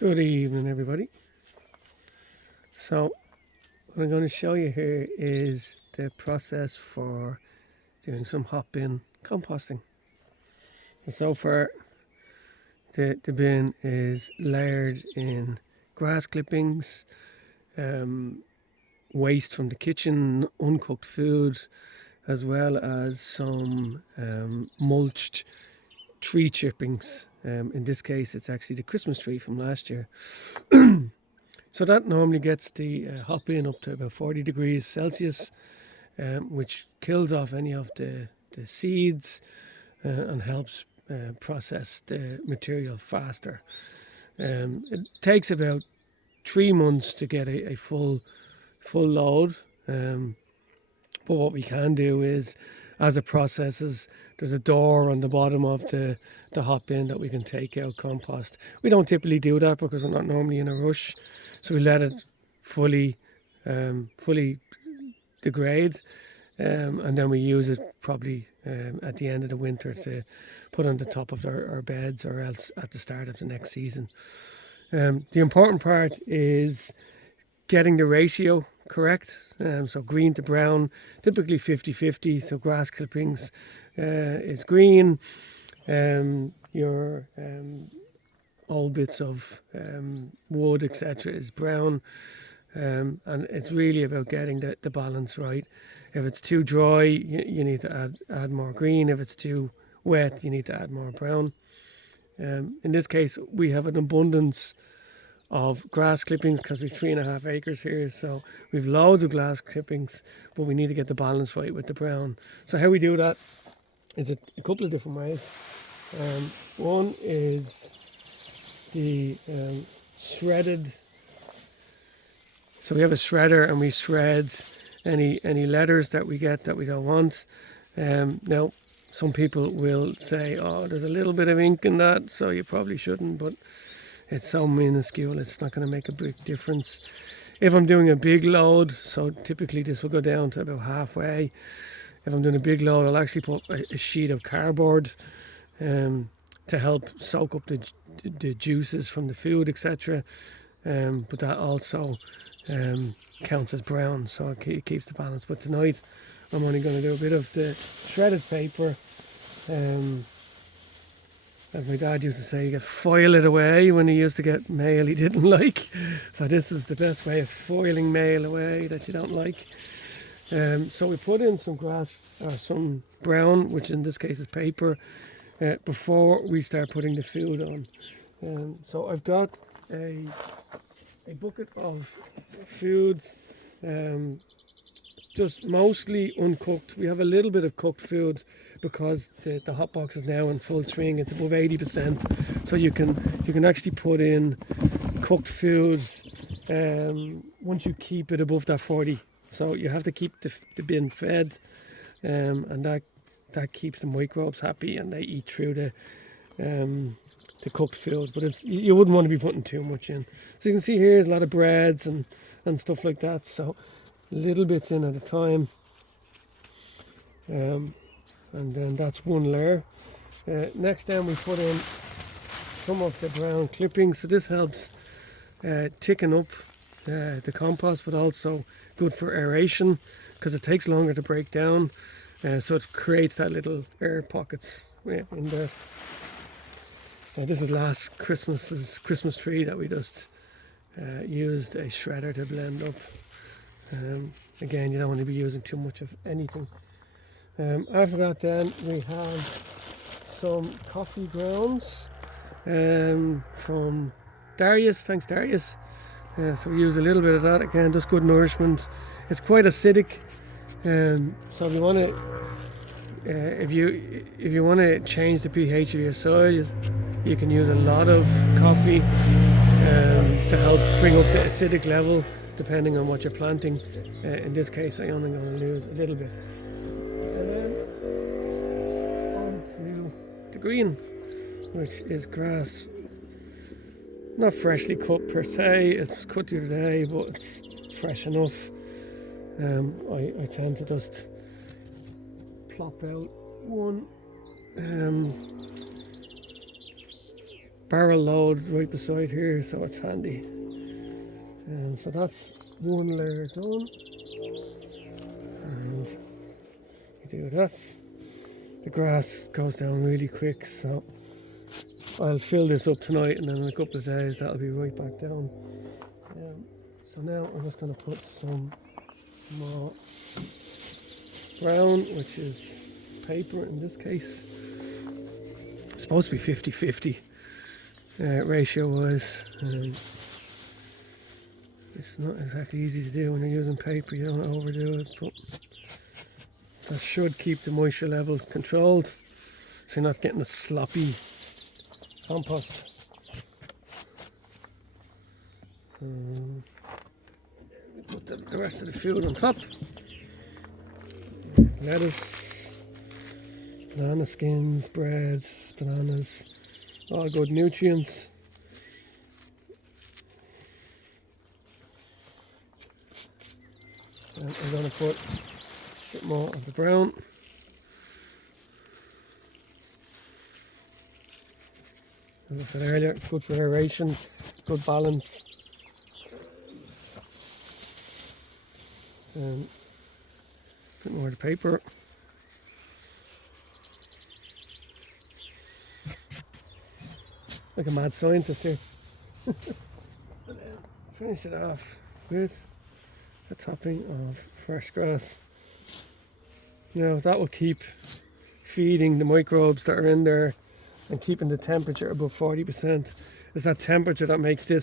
Good evening, everybody. So what I'm going to show you here is the process for doing some Hotbin composting. So far the bin is layered in grass clippings, waste from the kitchen, uncooked food, as well as some mulched tree chippings. In this case it's actually the Christmas tree from last year. So that normally gets the Hotbin up to about 40 degrees Celsius, which kills off any of the seeds and helps process the material faster. It takes about 3 months to get a full load, but what we can do is, as it processes, there's a door on the bottom of the Hotbin that we can take out compost. We don't typically do that because we're not normally in a rush, so we let it fully degrade, and then we use it probably at the end of the winter to put on the top of our beds, or else at the start of the next season. The important part is getting the ratio correct. So green to brown, typically 50-50. So grass clippings is green, your old bits of wood, etc., is brown, and it's really about getting the balance right. If it's too dry, you need to add more green. If it's too wet, you need to add more brown. In this case, we have an abundance of grass clippings because we've 3.5 acres here, so we've loads of grass clippings, but we need to get the balance right with the brown. So how we do that is a couple of different ways. One is the shredded. So we have a shredder and we shred any letters that we get that we don't want. Now some people will say, oh, there's a little bit of ink in that, so you probably shouldn't, but it's so minuscule, it's not going to make a big difference. If I'm doing a big load, so typically this will go down to about halfway. If I'm doing a big load, I'll actually put a sheet of cardboard to help soak up the juices from the food, etc. But that also counts as brown, so it keeps the balance. But tonight I'm only going to do a bit of the shredded paper. As my dad used to say, you get foil it away when he used to get mail he didn't like. So this is the best way of foiling mail away that you don't like. So we put in some grass, or some brown, which in this case is paper, before we start putting the food on. So I've got a bucket of food, just mostly uncooked. We have a little bit of cooked food because the hot box is now in full swing. It's above 80%, so you can actually put in cooked foods once you keep it above that 40. So you have to keep the bin fed, and that keeps the microbes happy and they eat through the cooked food. But you wouldn't want to be putting too much in. So you can see here there's a lot of breads and stuff like that. So little bits in at a time, and then that's one layer. Next then we put in some of the brown clippings, so this helps thicken up the compost, but also good for aeration because it takes longer to break down, so it creates that little air pockets in there. Now this is last Christmas's Christmas tree that we just used a shredder to blend up. Again, you don't want to be using too much of anything. After that then we have some coffee grounds from Darius. Thanks Darius. So we use a little bit of that, again, just good nourishment. It's quite acidic, so if you want to if you want to change the pH of your soil, you can use a lot of coffee to help bring up the acidic level depending on what you're planting. In this case, I'm only going to lose a little bit. And then on to the green, which is grass. Not freshly cut per se, it's cut the other day, but it's fresh enough. I tend to just plop out one barrel load right beside here, so it's handy. So that's one layer done. And you do that. The grass goes down really quick, so I'll fill this up tonight, and then in a couple of days that'll be right back down. So now I'm just going to put some more brown, which is paper in this case. It's supposed to be 50-50 ratio wise, which is not exactly easy to do when you're using paper. You don't want to overdo it, but that should keep the moisture level controlled, so you're not getting a sloppy compost. Put the rest of the food on top. Lettuce, banana skins, bread, bananas, all good nutrients. And I'm going to put a bit more of the brown. As I said earlier, good for aeration, good balance. And a bit more of the paper. Like a mad scientist here. And then finish it off with a topping of fresh grass. Now that will keep feeding the microbes that are in there and keeping the temperature above 40%. It's that temperature that makes this